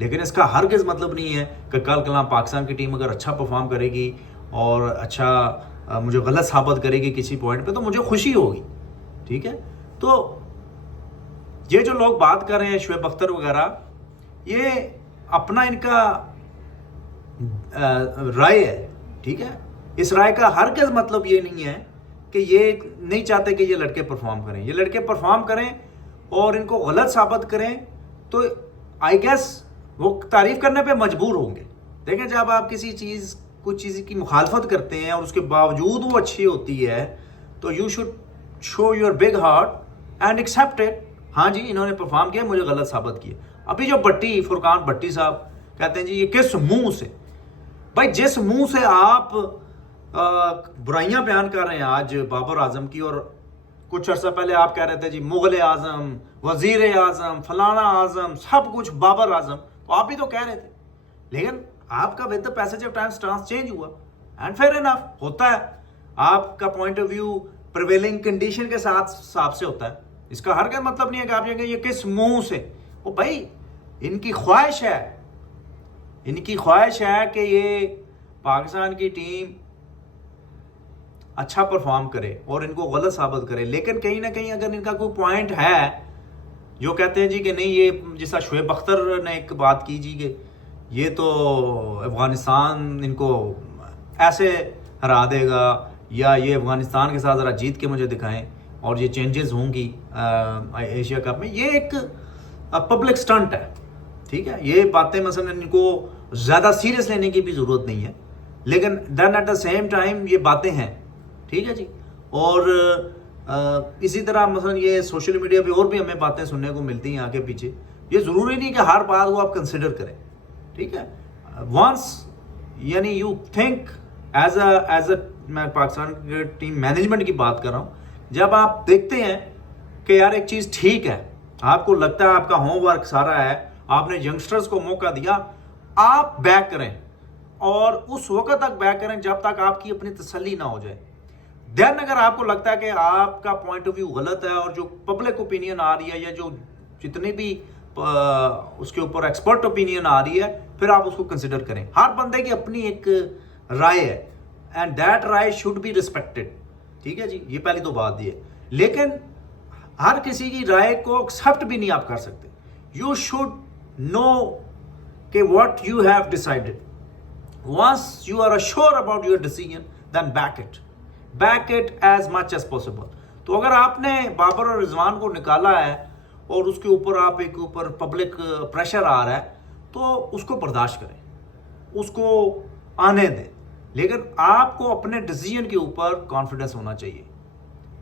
لیکن اس کا ہرگز مطلب نہیں ہے کہ کل کلام پاکستان کی ٹیم اگر اچھا پرفارم کرے گی اور اچھا مجھے غلط ثابت کرے گی کسی پوائنٹ پہ تو مجھے خوشی ہوگی. ٹھیک ہے, تو یہ جو لوگ بات کر رہے ہیں شعیب اختر وغیرہ, یہ اپنا ان کا رائے ہے. ٹھیک ہے, اس رائے کا ہرگز مطلب یہ نہیں ہے کہ یہ نہیں چاہتے کہ یہ لڑکے پرفارم کریں. یہ لڑکے پرفارم کریں اور ان کو غلط ثابت کریں تو آئی گیس وہ تعریف کرنے پہ مجبور ہوں گے. دیکھیں, جب آپ کسی کچھ چیز کی مخالفت کرتے ہیں اور اس کے باوجود وہ اچھی ہوتی ہے تو you should show your big heart and accept it. ہاں جی, انہوں نے پرفارم کیا, مجھے غلط ثابت کیا. ابھی جو فرقان بھٹی صاحب کہتے ہیں جی یہ کس منہ سے, بھائی جس منہ سے آپ برائیاں بیان کر رہے ہیں آج بابر اعظم کی, اور کچھ عرصہ پہلے آپ کہہ رہے تھے جی مغل اعظم, وزیر اعظم, فلانا اعظم, سب کچھ بابر اعظم, تو آپ بھی تو کہہ رہے تھے. لیکن آپ کا with the passage of time stance change ہوا, اینڈ فیئر انف ہوتا ہے. آپ کا point of view prevailing condition کے ساتھ حساب سے ہوتا ہے. اس کا ہر کا مطلب نہیں ہے کہ آپ یہ کس منہ سے. وہ بھائی ان کی خواہش ہے, ان کی خواہش ہے کہ یہ پاکستان کی ٹیم اچھا پرفارم کرے اور ان کو غلط ثابت کرے. لیکن کہیں نہ کہیں اگر ان کا کوئی پوائنٹ ہے جو کہتے ہیں جی کہ نہیں, یہ جیسا شعیب اختر نے ایک بات کی جی کہ یہ تو افغانستان ان کو ایسے ہرا دے گا, یا یہ افغانستان کے ساتھ ذرا جیت کے مجھے دکھائیں اور یہ چینجز ہوں گی ایشیا کپ میں, یہ ایک پبلک سٹنٹ ہے. ٹھیک ہے, یہ باتیں مثلا ان کو زیادہ سیریس لینے کی بھی ضرورت نہیں ہے, لیکن دین ایٹ دا سیم ٹائم یہ باتیں ہیں. ٹھیک ہے جی, اور اسی طرح مثلا یہ سوشل میڈیا پہ اور بھی ہمیں باتیں سننے کو ملتی ہیں آگے پیچھے. یہ ضروری نہیں کہ ہر بات کو آپ کنسیڈر کریں. ٹھیک ہے, ونس یعنی یو تھنک ایز اے میں پاکستان کی ٹیم مینجمنٹ کی بات کر رہا ہوں, جب آپ دیکھتے ہیں کہ یار ایک چیز ٹھیک ہے, آپ کو لگتا ہے آپ کا ہوم ورک سارا ہے, آپ نے ینگسٹرز کو موقع دیا, آپ بیک کریں اور اس وقت تک بیک کریں جب تک آپ کی اپنی تسلی نہ ہو جائے. دین اگر آپ کو لگتا ہے کہ آپ کا پوائنٹ آف ویو غلط ہے اور جو پبلک اوپینین آ رہی ہے یا جو جتنی بھی اس کے اوپر ایکسپرٹ اوپینین آ رہی ہے, پھر آپ اس کو کنسیڈر کریں. ہر بندے کی اپنی ایک رائے ہے اینڈ دیٹ رائے شوڈ بی ریسپیکٹڈ. ٹھیک ہے جی, یہ پہلی تو بات یہ ہے. لیکن ہر کسی کی رائے کو ایکسیپٹ بھی نہیں آپ کر سکتے. یو شوڈ نو کہ what you have decided. Once you are sure about your decision then back it as much as possible. تو اگر آپ نے بابر اور رضوان کو نکالا ہے اور اس کے اوپر آپ ایک اوپر پبلک پریشر آ رہا ہے تو اس کو برداشت کریں, اس کو آنے دیں. لیکن آپ کو اپنے ڈیسیژن کے اوپر کانفیڈنس ہونا چاہیے.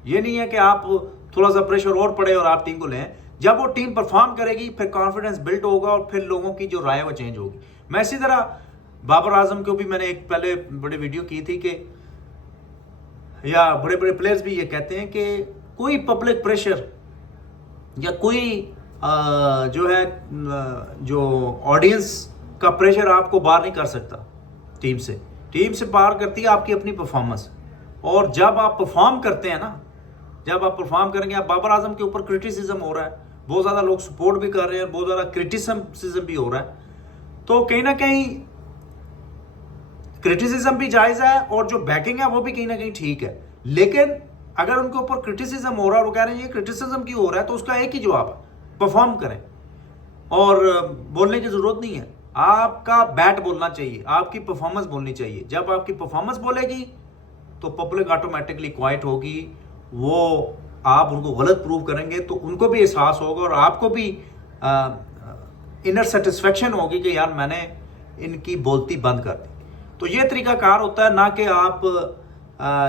یہ نہیں ہے کہ آپ تھوڑا سا پریشر اور پڑے اور آپ ٹیم کو لیں. جب وہ ٹیم پرفارم کرے گی پھر کانفیڈنس بلڈ ہوگا اور پھر لوگوں کی جو رائے وہ چینج ہوگی. میں اسی طرح بابر اعظم کو بھی میں نے ایک پہلے بڑی ویڈیو کی تھی کہ یا بڑے بڑے پلیئرز بھی یہ کہتے ہیں کہ کوئی پبلک پریشر یا کوئی جو ہے جو آڈینس کا پریشر آپ کو باہر نہیں کر سکتا ٹیم سے. ٹیم سے باہر کرتی ہے آپ کی اپنی پرفارمنس. اور جب آپ پرفارم کرتے ہیں نا, جب آپ پرفارم کریں گے, آپ بابر اعظم کے اوپر کرٹیسزم ہو رہا ہے, بہت زیادہ لوگ سپورٹ بھی کر رہے ہیں, بہت زیادہ کرٹیسزم بھی ہو رہا ہے, تو کہیں نہ کہیں کرٹیسزم بھی جائز ہے اور جو بیکنگ ہے وہ بھی کہیں نہ کہیں ٹھیک ہے. لیکن اگر ان کے اوپر کرٹیسزم ہو رہا ہے اور وہ کہہ رہے ہیں یہ کرٹیسزم کیوں ہو رہا ہے, تو اس کا ایک ہی جواب ہے, پرفارم کریں اور بولنے کی ضرورت نہیں ہے. آپ کا بیٹ بولنا چاہیے, آپ کی پرفارمنس بولنی چاہیے. جب آپ کی پرفارمنس بولے گی تو پبلک آٹومیٹکلی کوائٹ ہوگی. وہ آپ ان کو غلط پروو کریں گے تو ان کو بھی احساس ہوگا اور آپ کو بھی انر سیٹسفیکشن ہوگی کہ یار میں نے ان کی بولتی بند کر دی. تو یہ طریقہ کار ہوتا ہے, نہ کہ آپ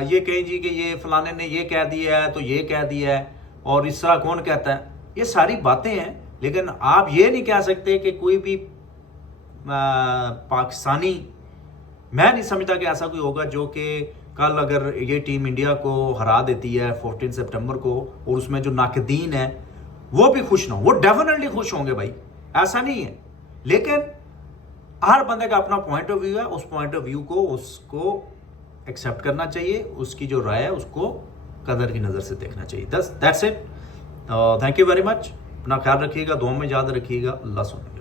یہ کہیں جی کہ یہ فلانے نے یہ کہہ دیا ہے تو یہ کہہ دیا ہے اور اس طرح کون کہتا ہے. یہ ساری باتیں ہیں, لیکن آپ یہ نہیں کہہ سکتے کہ کوئی بھی پاکستانی, میں نہیں سمجھتا کہ ایسا کوئی ہوگا جو کہ کل اگر یہ ٹیم انڈیا کو ہرا دیتی ہے 14 سپٹمبر کو اور اس میں جو ناقدین ہیں وہ بھی خوش نہ ہوں. وہ ڈیفینیٹلی خوش ہوں گے بھائی, ایسا نہیں ہے. لیکن ہر بندے کا اپنا پوائنٹ آف ویو ہے, اس پوائنٹ آف ویو کو اس کو ایکسیپٹ کرنا چاہیے, اس کی جو رائے ہے اس کو قدر کی نظر سے دیکھنا چاہیے. That's it. Thank you very much. اپنا خیال رکھیے گا, دعاؤں میں یاد رکھیے گا. اللہ سبحانہ.